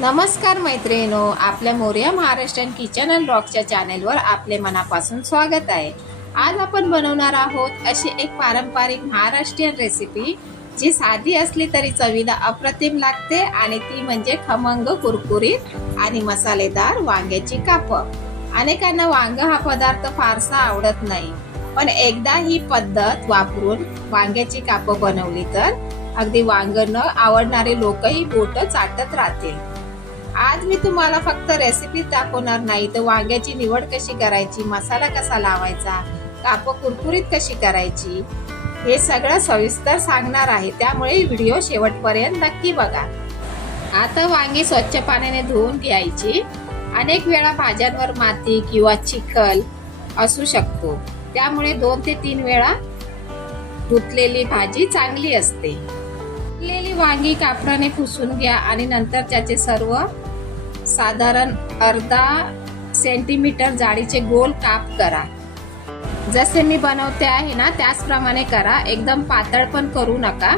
नमस्कार मैत्रिणींनो, आपल्या मोरया महाराष्ट्रीयन किचन अँड रॉकच्या चॅनेलवर आपले मनापासून स्वागत आहे। आज आपण बनवणार आहोत अशी एक पारंपरिक महाराष्ट्रीयन रेसिपी जी साधी असली तरी चवीला अप्रतिम लागते आणि ती म्हणजे खमंग कुरकुरीत आणि मसालेदार वांग्याची कापं। अनेकांना वांग हा पदार्थ फारसा आवडत नाही, पण एकदा ही पद्धत वापरून वांग्याची कापं बनवली तर अगदी वांग न आवडणारे लोकही बोट चाटत राहतील। आज मी तुम्हाला फक्त रेसिपी दाखवणार नाही तर वांग्याची निवड कशी करायची, मसाला कसा लावायचा, कापं कुरकुरीत कशी करायची हे सगळं सविस्तर सांगणार आहे। त्यामुळे व्हिडिओ शेवटपर्यंत नक्की बघा। आता वांगी स्वच्छ पाण्याने धुवून घ्यायची। अनेक वेळा भाज्यांवर माती किंवा चिखल असू शकतो, त्यामुळे 2 ते 3 वेळा धुतलेली भाजी चांगली असते। धुतलेली वांगी कापडाने पुसून घ्या आणि नंतर त्याचे सर्व साधारण अर्धा सेंटीमीटर जाडीचे गोल काप करा। जसे मी बनवते आहे ना त्याचप्रमाणे करा, एकदम पातळ पण करू नका।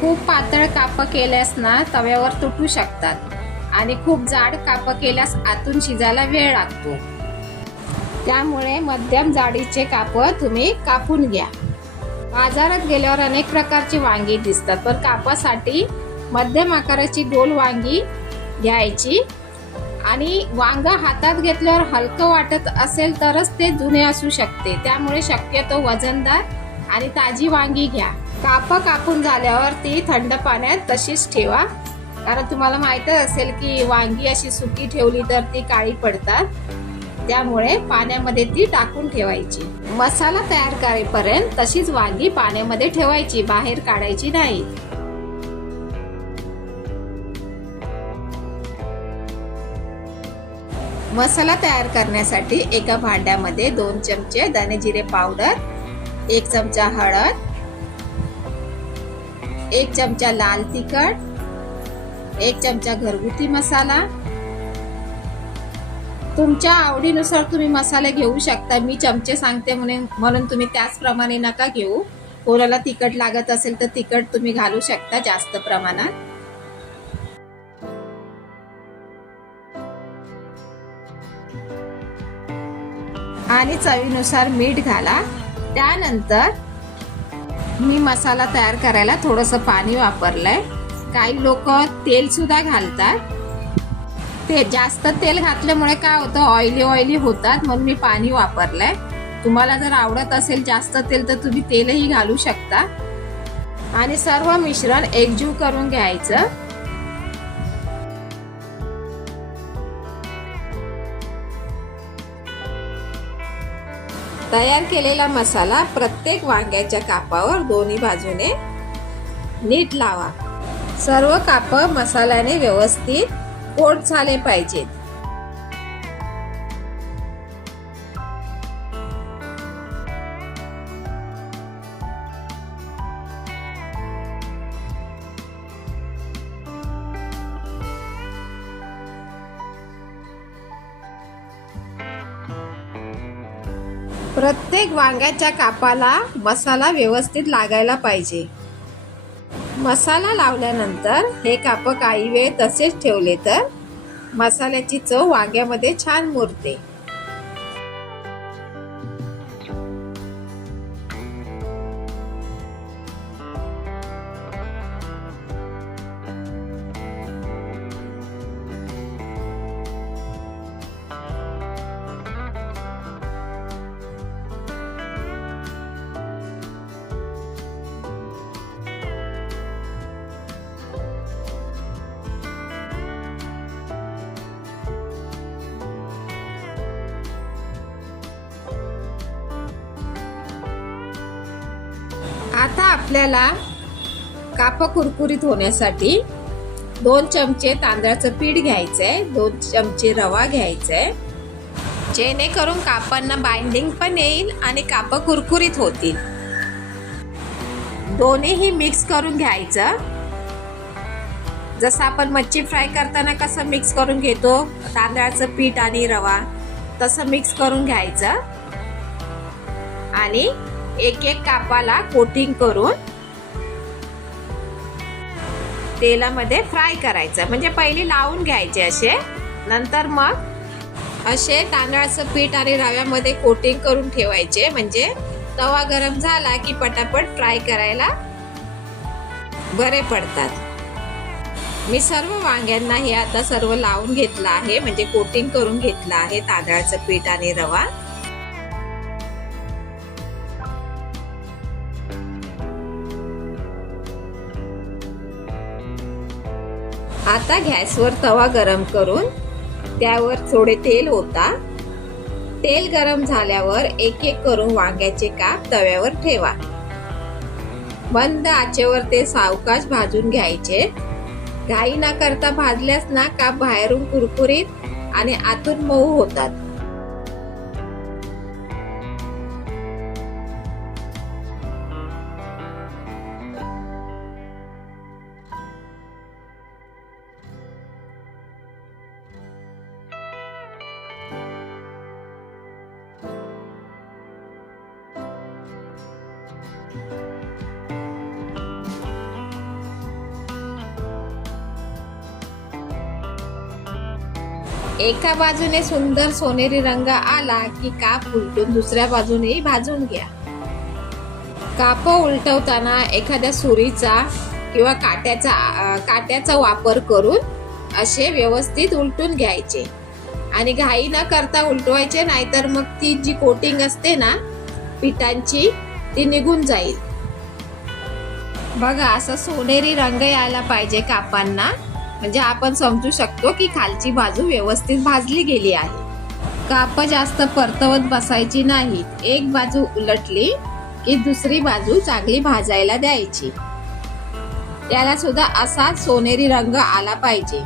खूप पातळ काप केल्यास ना तव्यावर तुटू शकतात आणि खूप जाड काप केल्यास आतून शिजायला वेळ लागतो। त्यामुळे मध्यम जाडीचे काप तुम्ही कापून घ्या। बाजारात गेल्यावर अनेक प्रकारची वांगी दिसतात, पण कापासाठी मध्यम आकाराची गोल वांगी घ्यायची आणि वांग हातात घेतल्यावर हलकं वाटत असेल तरच ते जुने असू शकते, त्यामुळे शक्यतो वजनदार आणि ताजी वांगी घ्या। कापून झाल्यावर ती थंड पाण्यात तशीच ठेवा, कारण तुम्हाला माहितच असेल की वांगी अशी सुकी ठेवली तर ती काळी पडतात, त्यामुळे पाण्यामध्ये ती टाकून ठेवायची। मसाला तयार करेपर्यंत तशीच वांगी पाण्यामध्ये ठेवायची, बाहेर काढायची नाही। मसाला तयार करण्यासाठी एका भांड्यामध्ये 2 चमचे धने जिरे पावडर, 1 चमचा हळद, 1 चमचा लाल तिखट, 1 चमचा घरगुती मसाला। तुमच्या आवडीनुसार तुम्ही मसाले घेऊ शकता। मी चमचे सांगते म्हणून तुम्ही त्याचप्रमाणे नका घेऊ। कोणाला तिखट लागत असेल तर तिखट तुम्ही घालू शकता जास्त प्रमाणात। आणि चवीनुसार मीठ घाला। त्यानंतर मी मसाला तयार करायला थोडंसं पाणी वापरलंय। काही लोक तेल सुद्धा घालतात, ते जास्त तेल घातल्यामुळे काय होतं ऑइली होतात, म्हणून मी पाणी वापरलंय। तुम्हाला जर आवडत असेल जास्त तेल तर तुम्ही तेलही घालू शकता। आणि सर्व मिश्रण एकजीव करून घ्यायचं। तयार केलेला मसाला प्रत्येक वांग्याच्या कापावर दोन्ही बाजूने नीट लावा। सर्व काप मसाल्याने व्यवस्थित कोट झाले पाहिजेत। प्रत्येक वांग्याच्या कापाला मसाला व्यवस्थित लागायला पाहिजे। मसाला लावल्यानंतर हे काप काही वेळ तसेच ठेवले तर मसाल्याची चव वांग्यामध्ये छान मुरते। आता आपल्याला काप कुरकुरीत होण्यासाठी 2 चमचे तांदळाचं पीठ घ्यायचंय, 2 चमचे रवा घ्यायचंय, जेणेकरून कापांना बाइंडिंग पण येईल आणि काप कुरकुरीत होतील। दोन्हीही मिक्स करून घ्यायचं। जसं आपण मच्छी फ्राय करताना कसं मिक्स करून घेतो तांदळाचं पीठ आणि रवा, तसं मिक्स करून घ्यायचं आणि एक कापाला कोटिंग करून तेलामध्ये फ्राय करायचं. म्हणजे पहिले लावून घ्यायचे असे, नंतर मग असे तांदळाचं पीठ आणि रव्यामध्ये कोटिंग करून ठेवायचे. म्हणजे तवा गरम झाला की पटापट फ्राय करायला बरे पडतात. मी सर्व वांग्यांना हे आता सर्व लावून घेतलं आहे, म्हणजे कोटिंग करून घेतलं आहे तांदळाचं पीठ आणि रवा. आता गॅसवर तवा गरम करून त्यावर थोडे तेल ओता. तेल गरम झाल्यावर एक एक करून वांग्याचे काप तव्यावर ठेवा. मंद आचेवर ते सावकाश भाजून घ्यायचे. घाई न करता भाजल्यास ना काप बाहेरून कुरकुरीत आणि आतून मऊ होतात. एका बाजूने सुंदर सोनेरी रंग आला की काप उलटून दुसऱ्या बाजूनेही भाजून घ्या. काप उलटवताना एखाद्या सुरीचा किंवा काट्याचा वापर करून असे व्यवस्थित उलटून घ्यायचे आणि घाई न करता उलटवायचे, नाहीतर मग ती जी कोटिंग असते ना पिठांची ती निघून जाईल. बघा, असं सोनेरी रंग यायला पाहिजे कापांना, म्हणजे आपण समजू शकतो की खालची बाजू व्यवस्थित भाजली गेली आहे. काप जास्त परतवत बसायची नाहीत. एक बाजू उलटली की दुसरी बाजू चांगली भाजायला द्यायची. त्याला सुद्धा असा सोनेरी रंग आला पाहिजे.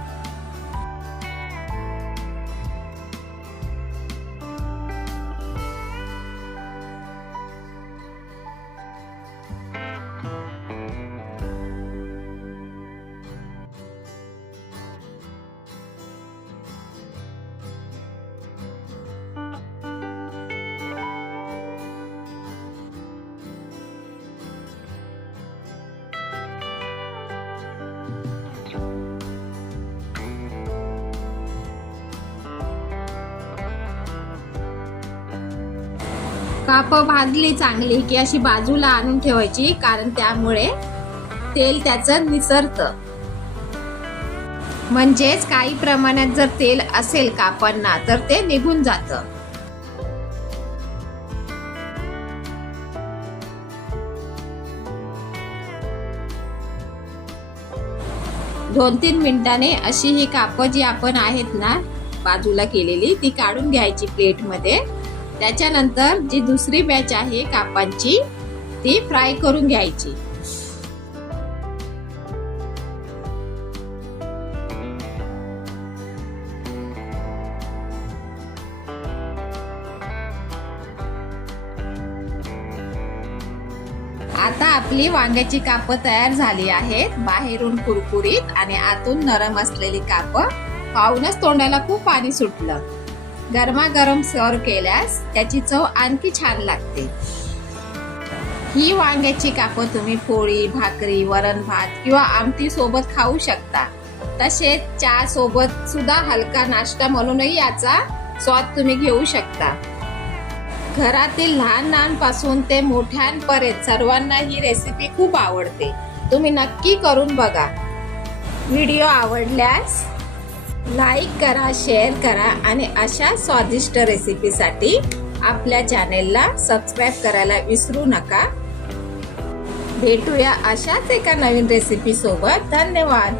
काप भाजली चांगली की अशी बाजूला आणून ठेवायची, कारण त्यामुळे तेल त्याचं निसरतं. म्हणजेच काही प्रमाणात जर तेल असेल कापांना तर ते निघून जातं. दोन 3 मिनिटांनी अशी ही काप जी आपण आहेत ना बाजूला केलेली ती काढून घ्यायची प्लेट मध्ये. त्याच्यानंतर जी दुसरी बॅच आहे कापांची ती फ्राय करून घ्यायची. आता आपली वांग्याची काप तयार झाली आहेत. बाहेरून कुरकुरीत आणि आतून नरम असलेली काप पाहूनच तोंडाला खूप पाणी सुटलं. गरमागरम सर्व केल्यास त्याची चव आणखी छान लागते. ही वांग्याची काप तुम्ही पोळी, भाकरी, वरण भात किंवा आमटी सोबत खाऊ शकता. तसेच चहा सोबत सुद्धा हलका नाश्ता म्हणूनही याचा स्वाद तुम्ही घेऊ शकता. घरातील लहानांपासून ते मोठ्यांपर्यंत सर्वांना ही रेसिपी खूप आवडते. तुम्ही नक्की करून बघा. व्हिडिओ आवडल्यास लाईक करा, शेअर करा आणि अशा स्वादिष्ट रेसिपीसाठी आपल्या चॅनेलला सबस्क्राईब करायला विसरू नका. भेटूया अशाच एका नवीन रेसिपी सोबत. धन्यवाद.